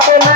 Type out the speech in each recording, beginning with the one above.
Thank you.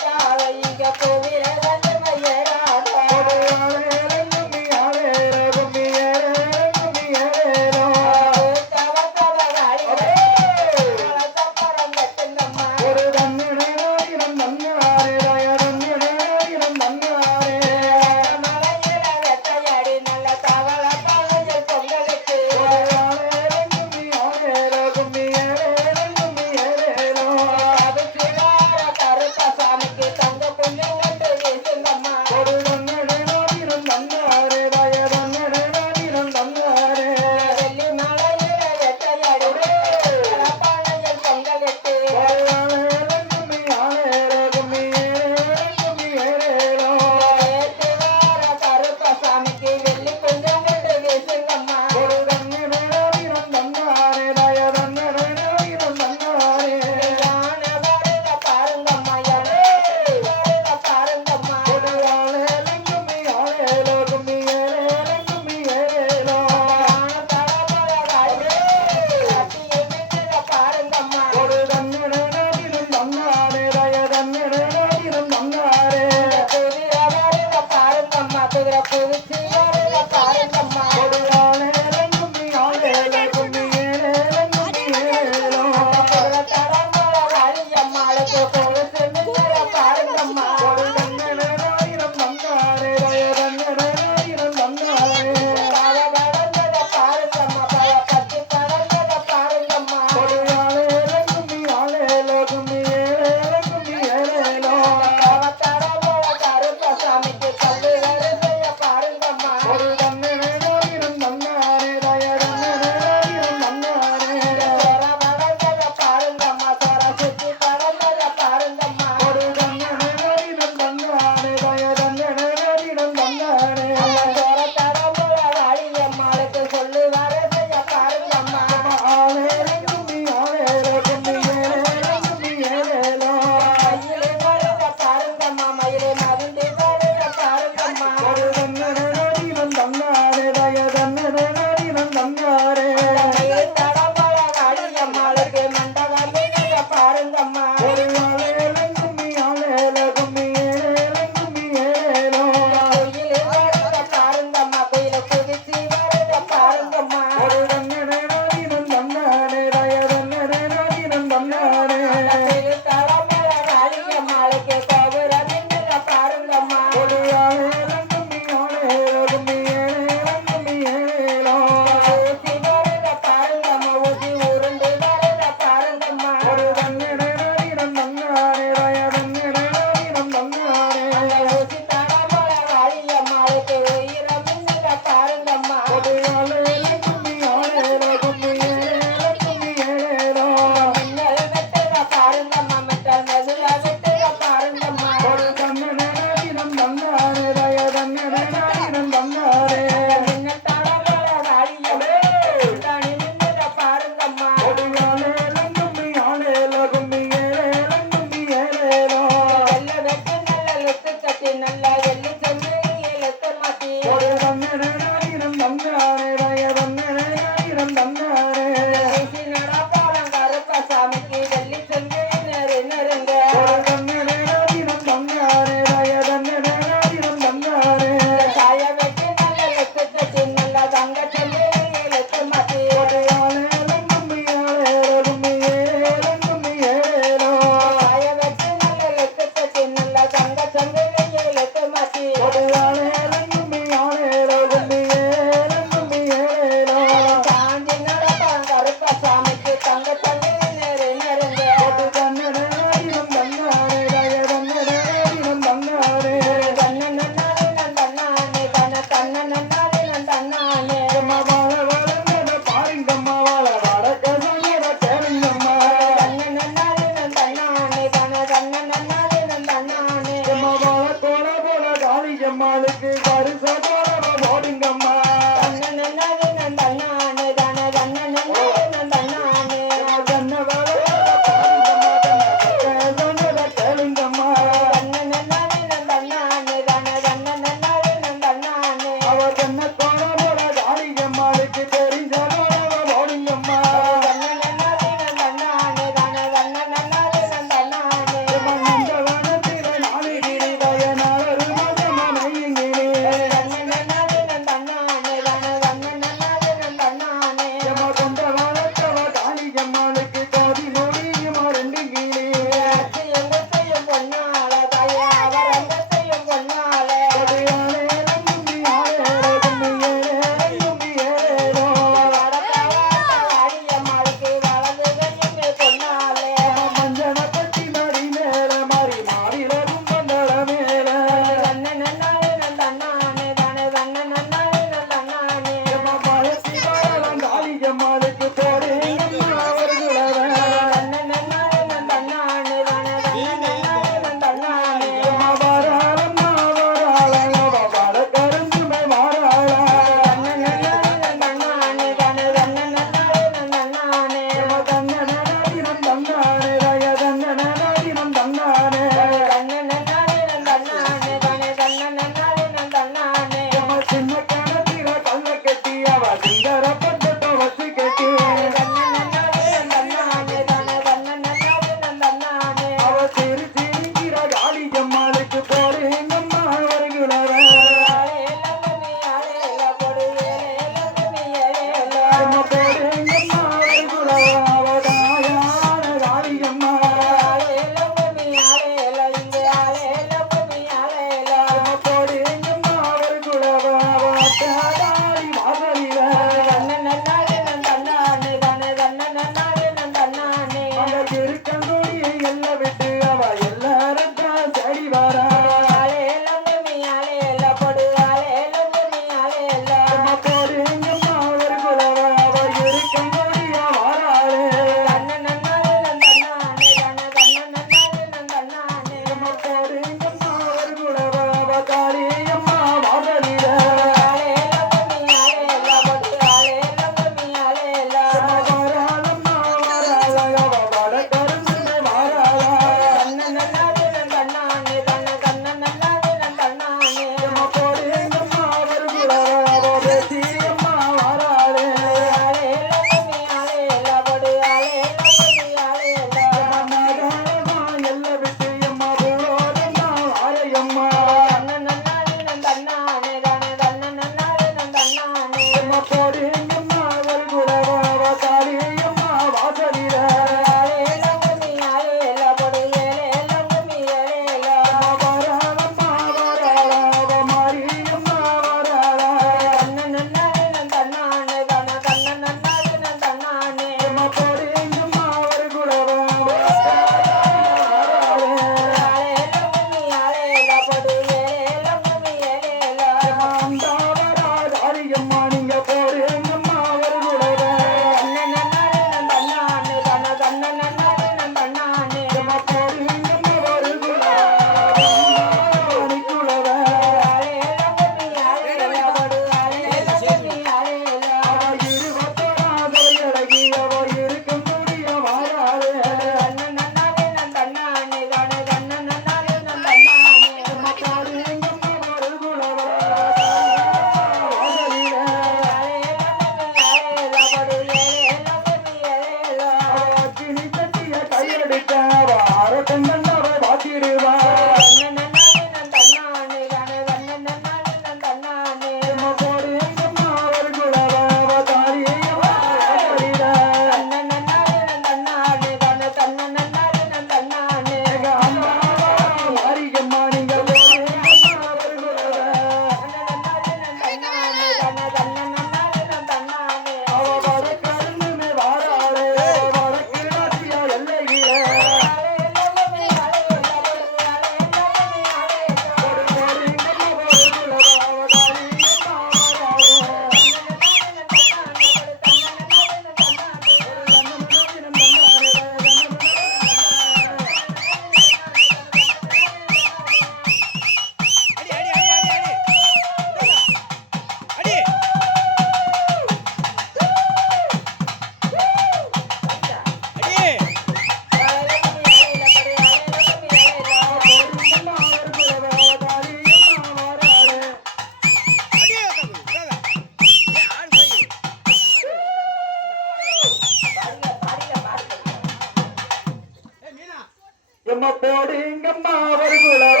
எம்மா போடுங்கம்மா ஒரு குலவ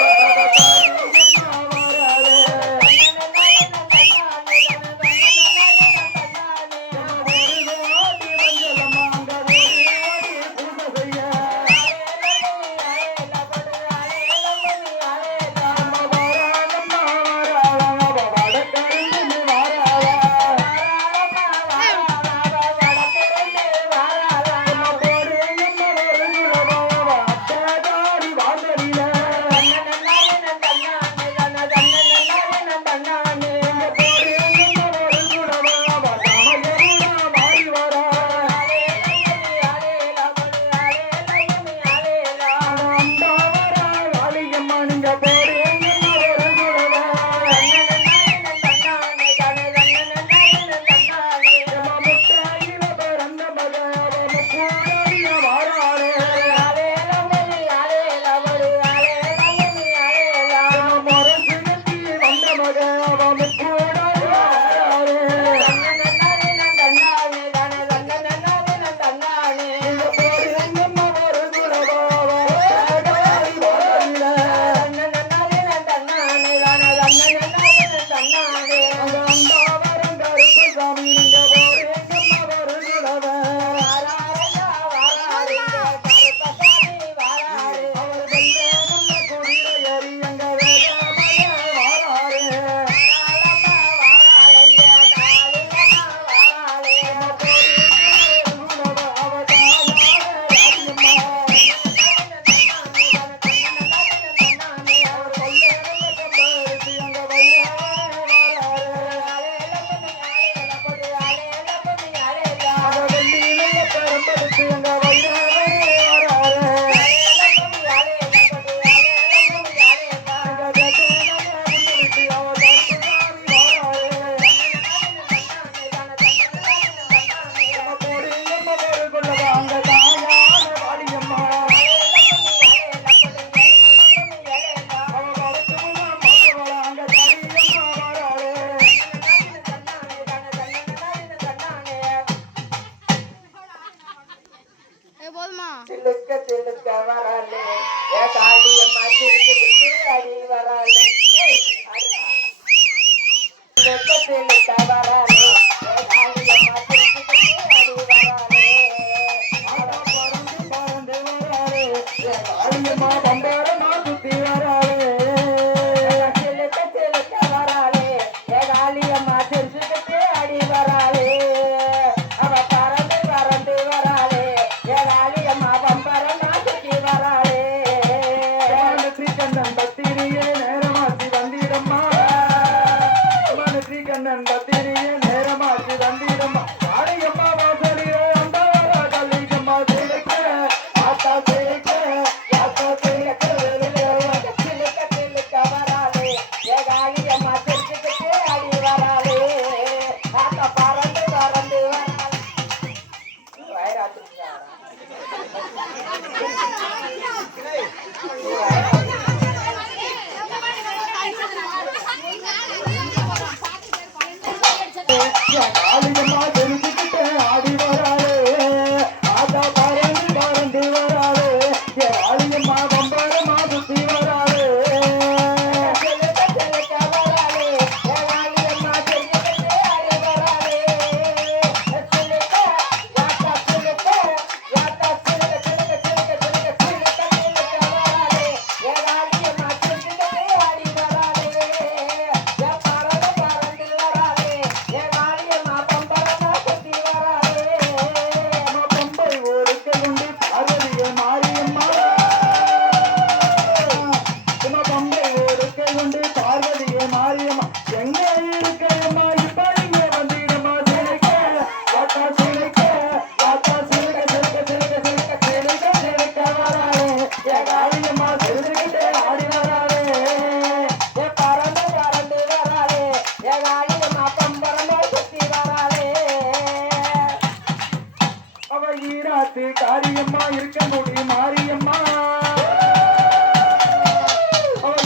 காரியம்மா இருக்க முடியும் மாரியம்மா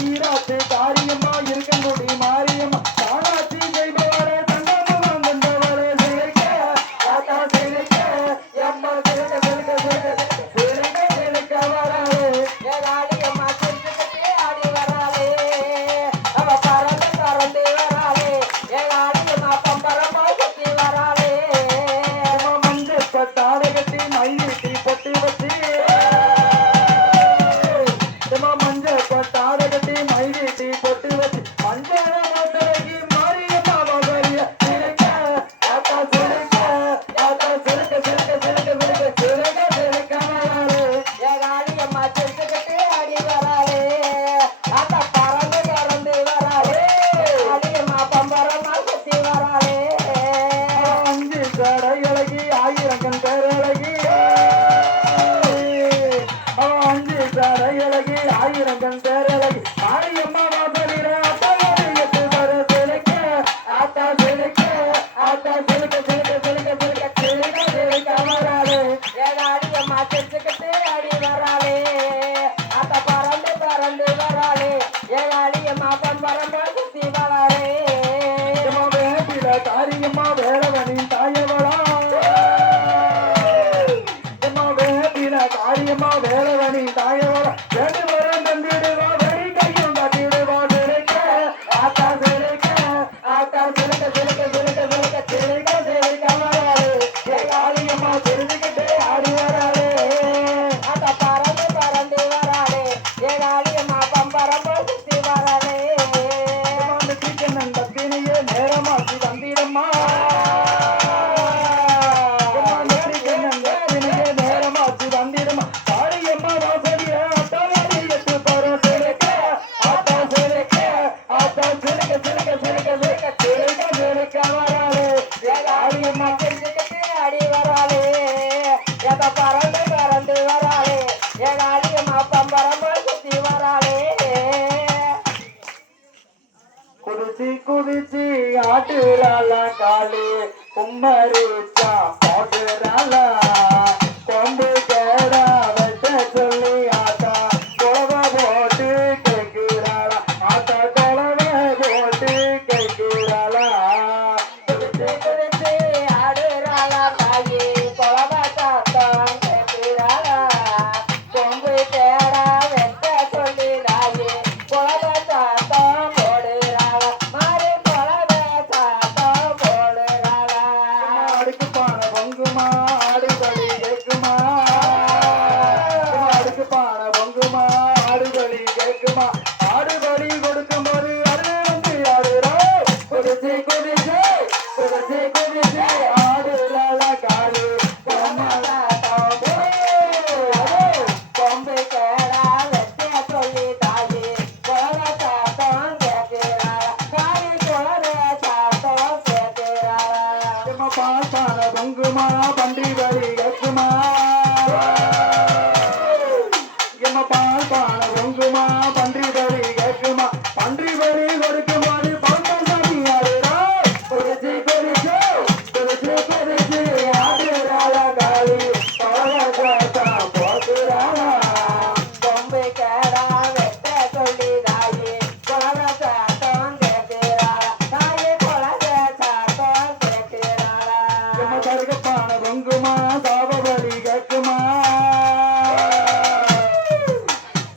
ஈராத்து காரியம்மா இருக்க முடியும் மாரியம்மா காணாச்சி செய்பவரே தங்கம்மா தந்தவரே சிலைக்க தாத்தா சிலைக்க எம்மா சிலைக்க சிலைக்க சிலைக்க சிலைக்க சிலைக்க வராது சிரிச்சுக்கிட்டு ஆடி வராளே அத்த பறந்து பறந்து வராளே ஏகாளியம்மா பம்பரமா சுத்தி வராளே வேப்பில காரியம்மா வேலவனின் தாயவளா வேப்பில காரியம்மா வேலவனின் தாயவளா வேண்டு வரம் தந்திடுவா வெறி கையும் தட்டிடுவா சிரிக்க ஆத்தா சிரிக்க ஆத்தா சிரிக்க சிரிக்க சிரிக்க சிரிக்க சிரிக்க சிரிக்க வராளே ஏகாளியம்மா சிரிச்சுக்கிட்டே ஆடி வராளே அத்த பறந்து பறந்து வராளே ஏகாளியம்மா பம்பரமா சுத்தி வராளே நந்தத்தினையே நேரமாக்கி தந்திடம்மா நந்தத்தினையே நேரமாக்கி தந்திடம்மா காளியம்மா வாசலிய அட்டாவாடி எட்டு பரம் சிரிக்க ஆத்தா சிரிக்க ஆத்தா சிரிக்க சிரிக்க சிரிக்க சிரிக்க சிரிக்க சிரிக்க வராளே காளியம்மா சிரிச்சுக்கிட்டு ஆடி வராளே எத பறந்து பறந்து வராளே ஏகாளியம்மா பம்பரமா சுத்தி வராளே குதிச்சு குதிச்சு ஆட்டுறாள காளி கும்மரிச்சா போடுறாள கொம்பு கேடா வெட்ட சொல்லி ஆத்தா கொலவை போட்டு கேட்கிறாளா ஆத்தா கொலவை போட்டு கேட்கிறாளா குதிச்சு குதிச்சு ஆடுறாளா தாயி கொலவை சாத்தம் கேட்கிறாளா கொம்பு தேடா வெட்ட சொல்லி தாயி கொலவை சாத்தம் போடுறாளா மாறி கொலவை சாத்தம் போடுறாளா அடுக்கு பானை பொங்குமா ஆடுபடி கேட்குமா அடுக்கு பானை பொங்குமா ஆடுபடி கேட்குமா ஆடுபடி கொடுக்கும் போது அது வந்து ஆடுறா குதிச்சு குதிச்சு குதிச்சு குதிச்சு ஆடுறாள காலு கொம்பு தேடா வெட்ட சொல்லி தாயி கொலவை சாத்தம் கேட்கிறாளா காரி கொலவை சாத்தம் கேட்கிறாளா பாட்டான பொங்குமா பன்றி வரி கேட்குமா எம்ம பாட்டான பொங்குமா பன்றி வரி கேட்குமா பன்றி வரி கொடுக்கும் போது பழமசாமி ஆடுறா குதிச்சு குதிச்சு குதிச்சு குதிச்சு ஆடுறாள காளி பழமசாத்தா போக்குறாளா கொம்பு கேடா வெட்ட சொல்லி தாயி கொலவை சாத்தம் கேட்கிறாளா தாயி கொலவை சாத்தம் கேட்கிறாளா எம்ம கருகப்பான பொங்குமா சாபபலி கேட்குமா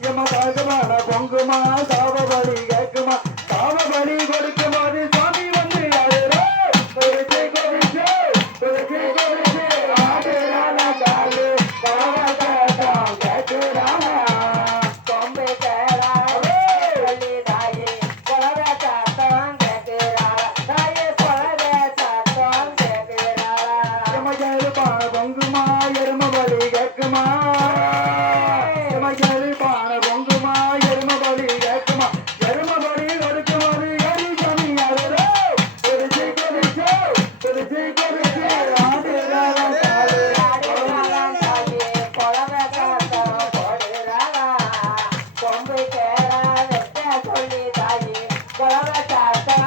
எம்ம கருகப்பான பொங்குமா சாபபலி கேட்குமா சாபபலி கொடுக்கும் போது சாமி வந்து ஆடுறா குதிச்சு குதிச்சு குதிச்சு குதிச்சு ஆடுறாள காலு பழமசாத்தா கேட்கிறாளா கொம்பு கேடா சொல்லி தாயி கொலவை சாத்தம் கேட்கிறாளா தாயி கொலவை சாத்தம் கேட்கிறாளா எமகருப்பான பொங்குமா எருமபலி கேட்குமா எமகருப்பான பொங்குமா எருமபலி கேட்குமா எருமபலி கொடுக்கும்போது எரிசாமி ஆடுறா குதிச்சு குதிச்சு குதிச்சு குதிச்சு ஆடுறாள காலு ஆடுறாளா தாயி கொலவை சாத்தம் போடுறாளா கொம்பு கேடா வெட்ட சொல்லி தாயி கொலவை சாத்தம்